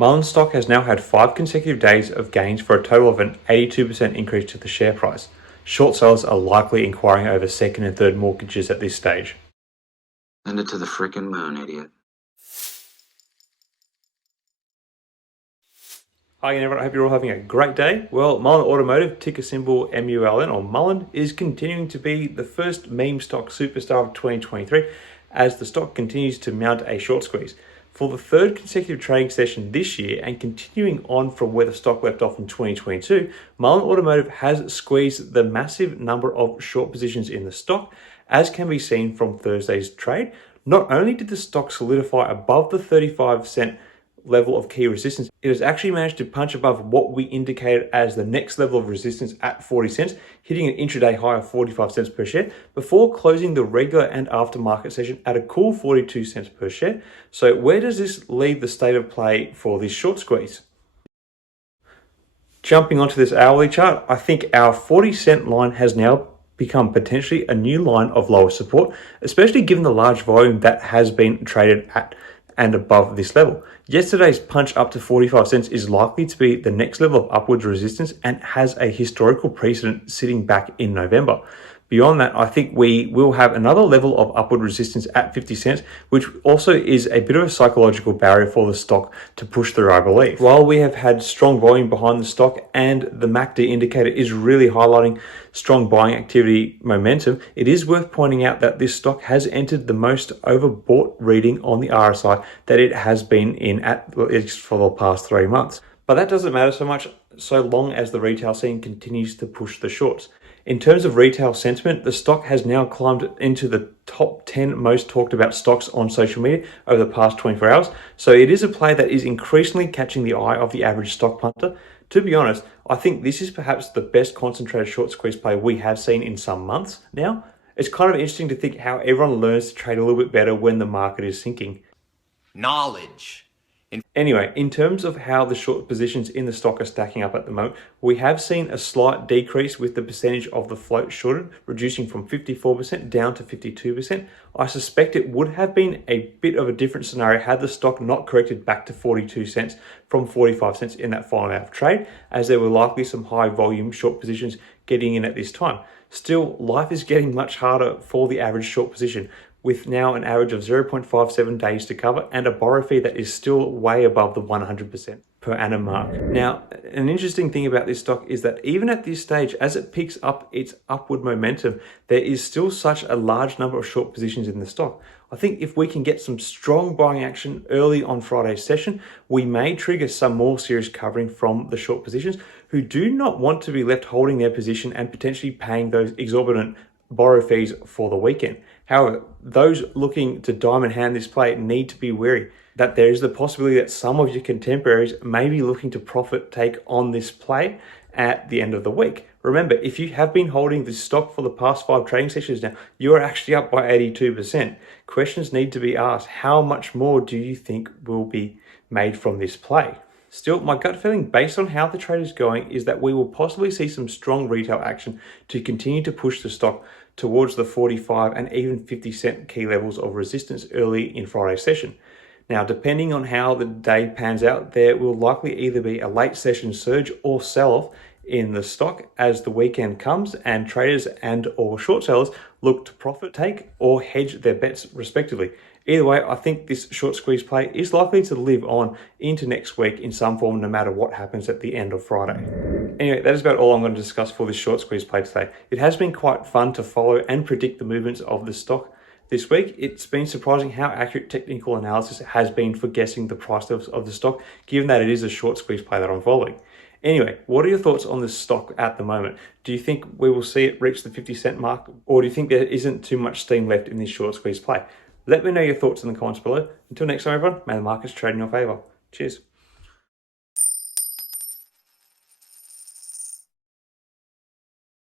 Mullen stock has now had 5 consecutive days of gains for a total of an 82% increase to the share price. Short sellers are likely inquiring over second and third mortgages at this stage. Send it to the frickin' moon, idiot. Hi again, everyone. I hope you're all having a great day. Well, Mullen Automotive, ticker symbol MULN or Mullen, is continuing to be the first meme stock superstar of 2023 as the stock continues to mount a short squeeze. For the third consecutive trading session this year and continuing on from where the stock left off in 2022, Mullen Automotive has squeezed the massive number of short positions in the stock, as can be seen from Thursday's trade. Not only did the stock solidify above the 35-cent level of key resistance, it has actually managed to punch above what we indicated as the next level of resistance at 40 cents, hitting an intraday high of 45 cents per share before closing the regular and aftermarket session at a cool 42 cents per share. So where does this leave the state of play for this short squeeze? Jumping onto this hourly chart, I think our 40-cent line has now become potentially a new line of lower support, especially given the large volume that has been traded at and above this level. Yesterday's punch up to 45 cents is likely to be the next level of upwards resistance and has a historical precedent sitting back in November. Beyond that, I think we will have another level of upward resistance at 50 cents, which also is a bit of a psychological barrier for the stock to push through, I believe. While we have had strong volume behind the stock and the MACD indicator is really highlighting strong buying activity momentum, it is worth pointing out that this stock has entered the most overbought reading on the RSI that it has been in at least for the past 3 months. But that doesn't matter so much so long as the retail scene continues to push the shorts. In terms of retail sentiment, the stock has now climbed into the top 10 most talked about stocks on social media over the past 24 hours. So it is a play that is increasingly catching the eye of the average stock punter. To be honest, I think this is perhaps the best concentrated short squeeze play we have seen in some months now. It's kind of interesting to think how everyone learns to trade a little bit better when the market is sinking. Knowledge. Anyway, in terms of how the short positions in the stock are stacking up at the moment, we have seen a slight decrease with the percentage of the float shorted, reducing from 54% down to 52%. I suspect it would have been a bit of a different scenario had the stock not corrected back to 42 cents from 45 cents in that final out of trade, as there were likely some high volume short positions getting in at this time. Still, life is getting much harder for the average short position, with now an average of 0.57 days to cover and a borrow fee that is still way above the 100% per annum mark. Now, an interesting thing about this stock is that even at this stage, as it picks up its upward momentum, there is still such a large number of short positions in the stock. I think if we can get some strong buying action early on Friday's session, we may trigger some more serious covering from the short positions who do not want to be left holding their position and potentially paying those exorbitant borrow fees for the weekend. However, those looking to diamond hand this play need to be wary that there is the possibility that some of your contemporaries may be looking to profit take on this play at the end of the week. Remember, if you have been holding this stock for the past 5 trading sessions now, you are actually up by 82%. Questions need to be asked. How much more do you think will be made from this play? Still, my gut feeling based on how the trade is going is that we will possibly see some strong retail action to continue to push the stock towards the 45 and even 50 cent key levels of resistance early in Friday's session. Now, depending on how the day pans out, there will likely either be a late session surge or sell-off in the stock as the weekend comes and traders and or short sellers look to profit take or hedge their bets respectively. Either way, I think this short squeeze play is likely to live on into next week in some form, no matter what happens at the end of Friday. Anyway, that is about all I'm going to discuss for this short squeeze play today. It has been quite fun to follow and predict the movements of the stock this week. It's been surprising how accurate technical analysis has been for guessing the price levels of the stock, given that it is a short squeeze play that I'm following. Anyway, what are your thoughts on this stock at the moment? Do you think we will see it reach the 50-cent mark, or do you think there isn't too much steam left in this short squeeze play? Let me know your thoughts in the comments below. Until next time, everyone, may the markets trade in your favor. Cheers.